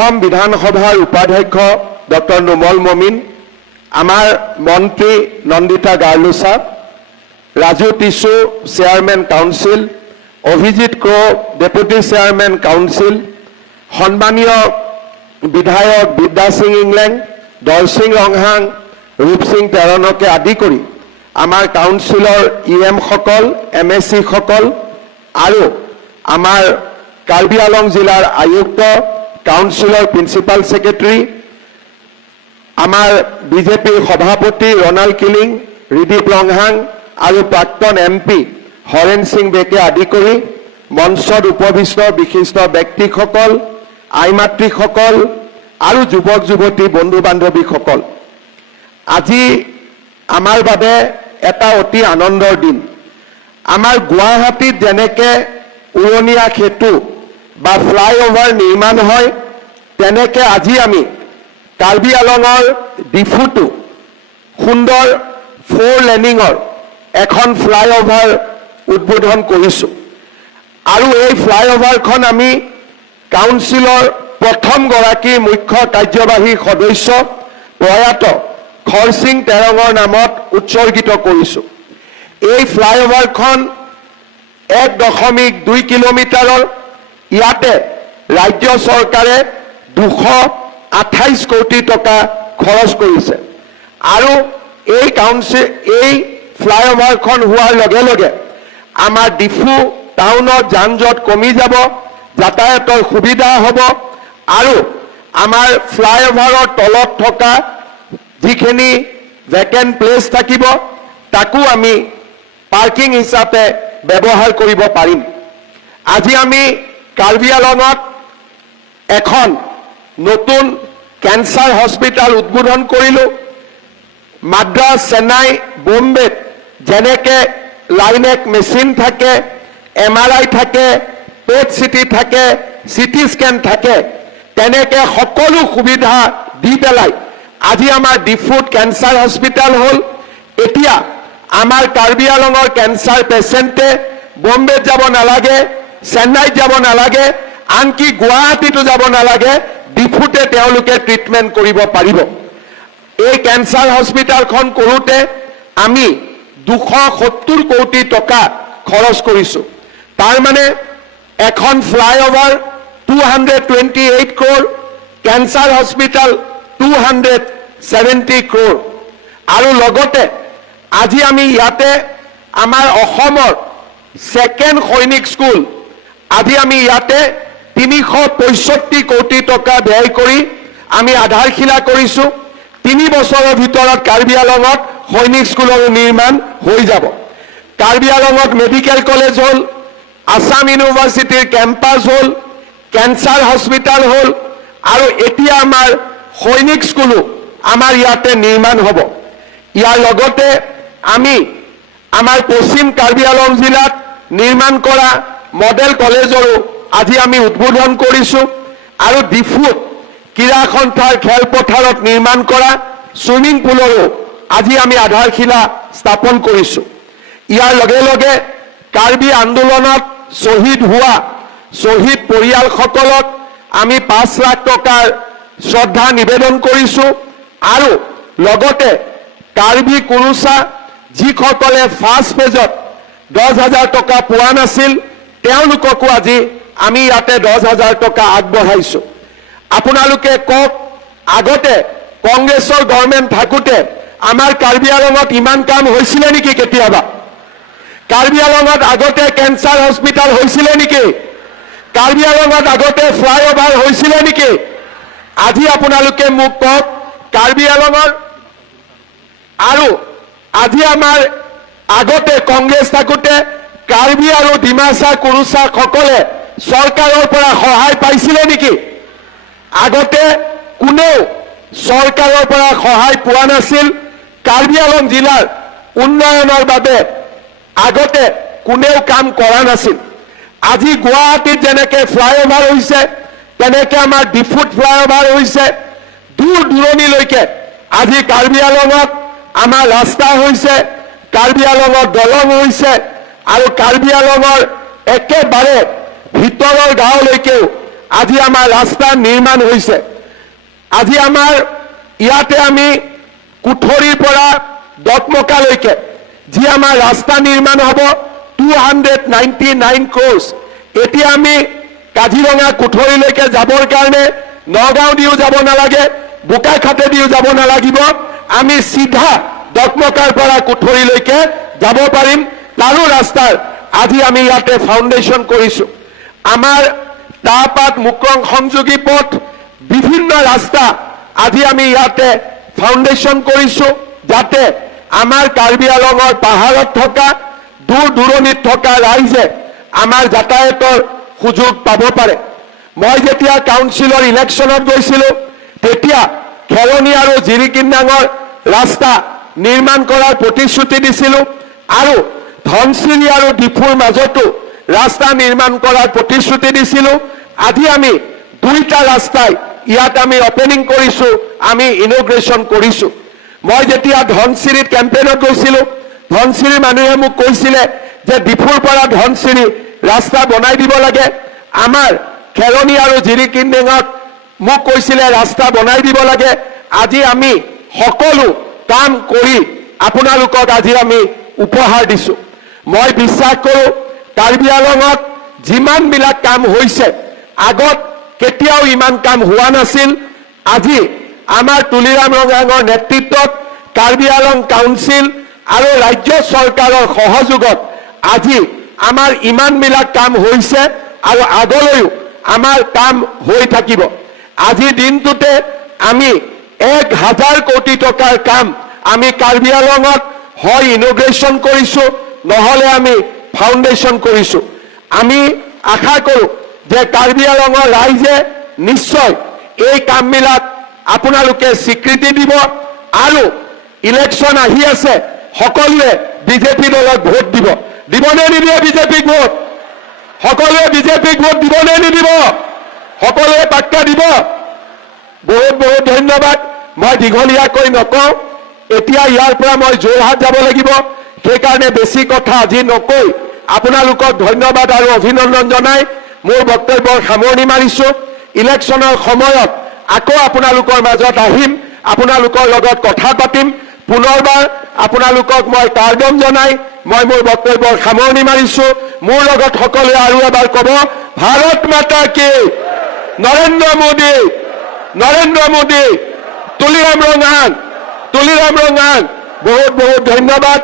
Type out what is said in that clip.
অসম বিধানসভাৰ উপাধ্যক্ষ ডক্টৰ নুমল মমিন, আমাৰ মন্ত্ৰী নন্দিতা গাৰ্লুচা, ৰাজু টিছু চেয়াৰমেন কাউন্সিল, অভিজিৎ ক্ৰ ডেপুটি চেয়াৰমেন কাউন্সিল, সন্মানীয় বিধায়ক বিদ্যা সিং ইংলেং, দলসিং ৰংহাং, ৰূপসিং তেৰণকে আদি কৰি আমাৰ কাউন্সিলৰ ইএম সকল, MSc সকল আৰু আমাৰ কাৰ্বি আলং জিলাৰ আয়ুক্ত, কাউন্সিলৰ প্ৰিন্সিপাল ছেক্ৰেটাৰী, আমাৰ বিজেপিৰ সভাপতি ৰনাল কিলিং, ৰিদীপ ৰংহাং আৰু প্ৰাক্তন MP হৰেণ সিং বেকে আদি কৰি মঞ্চত উপবিষ্ট বিশিষ্ট ব্যক্তিসকল, আইমাতৃসকল আৰু যুৱক যুৱতী বন্ধু বান্ধৱীসকল, আজি আমাৰ বাবে এটা অতি আনন্দৰ দিন। আমাৰ গুৱাহাটীত যেনেকে উৰণীয়া সেতু বা ফ্লাইঅভাৰ নিৰ্মাণ হয়, তেনেকে আজি আমি কাৰ্বি আলঙৰ ডিফুটো সুন্দৰ 4 লেনিঙৰ এখন ফ্লাইঅভাৰ উদ্বোধন কৰিছোঁ। আৰু এই ফ্লাইঅভাৰখন আমি কাউন্সিলৰ প্ৰথমগৰাকী মুখ্য কাৰ্যবাহী সদস্য প্ৰয়াত খৰসিং তেৰঙৰ নামত উৎসৰ্গিত কৰিছোঁ। এই ফ্লাইঅভাৰখন 1.2 কিলোমিটাৰৰ, ইয়াতে ৰাজ্য চৰকাৰে 228 কোটি টকা খৰচ কৰিছে। আৰু এই ফ্লাইঅভাৰখন হোৱাৰ লগে লগে আমাৰ ডিফু টাউনত যান জঁট কমি যাব, যাতায়াতৰ সুবিধা হ'ব আৰু আমাৰ ফ্লাইঅভাৰৰ তলত থকা যিখিনি ভেকেণ্ট প্লেচ থাকিব তাকো আমি পাৰ্কিং হিচাপে ব্যৱহাৰ কৰিব পাৰিম। আজি আমি কাৰ্বি আলঙত এখন নতুন কেঞ্চাৰ হস্পিটাল উদ্বোধন কৰিলোঁ। মাদ্ৰাছ, চেন্নাই, বোম্বেত যেনেকে লাইনেক মেচিন থাকে, MRI থাকে, পেট চিটি থাকে, CT স্কেন থাকে, তেনেকে সকলো সুবিধা দি পেলাই আজি আমাৰ ডিফুত কেঞ্চাৰ হস্পিটাল হ'ল। এতিয়া আমাৰ কাৰ্বি আলঙৰ কেঞ্চাৰ পেচেণ্টে বম্বেত যাব নালাগে, চেন্নাইত যাব নালাগে, আনকি গুৱাহাটীতো যাব নালাগে, ডিফুতে তেওঁলোকে ট্ৰিটমেণ্ট কৰিব পাৰিব। এই কেঞ্চাৰ হস্পিটালখন কৰোঁতে আমি 270 কোটি টকা খৰচ কৰিছোঁ। তাৰ মানে এখন flyover 228 crore, cancer hospital 270 crore। আৰু লগতে আজি আমি ইয়াতে আমাৰ অসমৰ ছেকেণ্ড সৈনিক স্কুল, আজি আমি ইয়াতে 365 কোটি টকা ব্যয় কৰি আমি আধাৰশিলা কৰিছোঁ। 3 বছৰৰ ভিতৰত কাৰ্বি আলঙত সৈনিক স্কুলৰ নিৰ্মাণ হৈ যাব। কাৰ্বি আলঙত মেডিকেল কলেজ হ'ল, আছাম ইউনিভাৰ্চিটিৰ কেম্পাছ হ'ল, কেঞ্চাৰ হস্পিটাল হ'ল আৰু এতিয়া আমাৰ সৈনিক স্কুলো আমাৰ ইয়াতে নিৰ্মাণ হ'ব। ইয়াৰ লগতে আমি আমাৰ পশ্চিম কাৰ্বি আলং জিলাত নিৰ্মাণ কৰা মডেল কলেজৰো আজি আমি উদ্বোধন কৰিছোঁ আৰু ডিফুত ক্ৰীড়া সন্থাৰ খেলপথাৰত নিৰ্মাণ কৰা ছুইমিং পুলৰো আজি আমি আধাৰশিলা স্থাপন কৰিছোঁ। ইয়াৰ লগে লগে কাৰ্বি আন্দোলনত শ্বহীদ হোৱা শ্বহীদ পৰিয়ালসকলক আমি 5 লাখ টকাৰ শ্ৰদ্ধা নিবেদন কৰিছোঁ আৰু লগতে কাৰ্বি কুৰুচা যিসকলে ফাৰ্ষ্ট ফেজত 10,000 টকা পোৱা নাছিল, তেওঁলোককো আজি আমি ইয়াতে 10,000 টকা আগবঢ়াইছোঁ। আপোনালোকে কওক, আগতে কংগ্ৰেছৰ গভৰ্ণমেণ্ট থাকোঁতে আমাৰ কাৰ্বি আলঙত ইমান কাম হৈছিলে নেকি কেতিয়াবা? কাৰ্বি আলঙত আগতে কেঞ্চাৰ হস্পিটাল হৈছিলে নেকি? কাৰ্বি আলঙত আগতে ফ্লাইঅভাৰ হৈছিলে নেকি? আজি আপোনালোকে মোক কওক, কাৰ্বি আলঙৰ আৰু আজি আমাৰ আগতে কংগ্ৰেছ থাকোঁতে কাৰ্বি আৰু ডিমাচা কুৰুচা সকলে চৰকাৰৰ পৰা সহায় পাইছিলে নেকি? আগতে কোনেও চৰকাৰৰ পৰা সহায় পোৱা নাছিল। কাৰ্বি আলং জিলাৰ উন্নয়নৰ বাবে আগতে কোনেও কাম কৰা নাছিল। আজি গুৱাহাটীত যেনেকে ফ্লাইঅভাৰ হৈছে, তেনেকে আমাৰ ডিফুত ফ্লাইঅভাৰ হৈছে। দূৰ দূৰণিলৈকে আজি কাৰ্বি আলঙত আমাৰ ৰাস্তা হৈছে, কাৰ্বি আলঙত দলং হৈছে আৰু কাৰ্বি আলঙৰ একেবাৰে ভিতৰৰ গাঁৱলৈকেও আজি আমাৰ ৰাস্তা নিৰ্মাণ হৈছে। আজি আমাৰ ইয়াতে আমি কুঠৰীৰ পৰা দতমকালৈকে যি আমাৰ ৰাস্তা নিৰ্মাণ হ'ব 299 crores। এতিয়া আমি কাজিৰঙা কুঠৰীলৈকে যাবৰ কাৰণে নগাঁও দিও যাব নালাগে, বোকাখাটে দিও যাব নালাগিব, আমি চিধা দতমকাৰ পৰা কুঠৰীলৈকে যাব পাৰিম। তাৰো ৰাস্তাৰ আজি আমি ইয়াতে ফাউণ্ডেশ্যন কৰিছো। আমাৰ তাপাত মুক্ৰং সংযোগী পথ বিভিন্ন ৰাস্তা আজি আমি ইয়াতে ফাউণ্ডেশ্যন কৰিছো, যাতে আমাৰ কাৰ্বি আংলঙৰ পাহাৰত থকা দূৰ দূৰণিত থকা ৰাইজে আমাৰ যাতায়াতৰ সুযোগ পাব পাৰে। মই যেতিয়া কাউন্সিলৰ ইলেকশ্যনত গৈছিলো তেতিয়া খেলনি আৰু জিৰিকিন্দাঙৰ ৰাস্তা নিৰ্মাণ কৰাৰ প্ৰতিশ্ৰুতি দিছিলো আৰু ধনশিৰি আৰু ডিফুৰ মাজতো ৰাস্তা নিৰ্মাণ কৰাৰ প্ৰতিশ্ৰুতি দিছিলো। আজি আমি দুইটা ৰাস্তাই ইয়াত আমি অপেনিং কৰিছো, আমি ইনগ্ৰেশ্যন কৰিছো। মই যেতিয়া ধনশিৰিত কেম্পেইনত গৈছিলো ধনশিৰিৰ মানুহে মোক কৈছিলে যে ডিফুৰ পৰা ধনশিৰি ৰাস্তা বনাই দিব লাগে। আমাৰ খেলনি আৰু জিৰিকিন্দাঙত মোক কৈছিলে ৰাস্তা বনাই দিব লাগে। আজি আমি সকলো কাম কৰি আপোনালোকক আজি আমি উপহাৰ দিছো। মই বিশ্বাস কৰোঁ কাৰ্বি আংলঙত যিমানবিলাক কাম হৈছে আগত কেতিয়াও ইমান কাম হোৱা নাছিল। আজি আমাৰ তুলিৰাম ৰঙাঙৰ নেতৃত্বত কাৰ্বি আংলং কাউন্সিল আৰু ৰাজ্য চৰকাৰৰ সহযোগত আজি আমাৰ ইমানবিলাক কাম হৈছে আৰু আগলৈও আমাৰ কাম হৈ থাকিব। আজিৰ দিনটোতে আমি 1000 কোটি টকাৰ কাম আমি কাৰ্বি আংলঙত হয় ইনগ্ৰেশ্যন কৰিছো, নহলে আমি ফাউণ্ডেশ্যন কৰিছো। আমি আশা কৰোঁ যে কাৰ্বি আংলঙৰ ৰাইজে নিশ্চয় এই কামবিলাক আপোনালোকে স্বীকৃতি দিব আৰু ইলেকশ্যন আহি আছে, সকলোৱে বিজেপি দলক ভোট দিব। দিবনে নিদিয়ে বিজেপিক ভোট? সকলোৱে বিজেপিক ভোট দিবনে নিদিব? সকলোৱে পাক্কা দিব। বহুত বহুত ধন্যবাদ। মই দীঘলীয়াকৈ নকওঁ, এতিয়া ইয়াৰ পৰা মই যোৰহাট যাব লাগিব, সেইকাৰণে বেছি কথা আজি নকৈ আপোনালোকক ধন্যবাদ আৰু অভিনন্দন জনাই মোৰ বক্তব্যৰ সামৰণি মাৰিছো। ইলেকশ্যনৰ সময়ত আকৌ আপোনালোকৰ মাজত আহিম, আপোনালোকৰ লগত কথা পাতিম। পুনৰবাৰ আপোনালোকক মই কাৰ্ডম জনাই মই মোৰ বক্তব্যৰ সামৰণি মাৰিছো। মোৰ লগত সকলোৱে আৰু এবাৰ ক'ব, ভাৰত মাতা কি, নৰেন্দ্ৰ মোদী, নৰেন্দ্ৰ মোদী, তুলিৰাম ৰঙাং, তুলিৰাম ৰঙাং। বহুত বহুত ধন্যবাদ।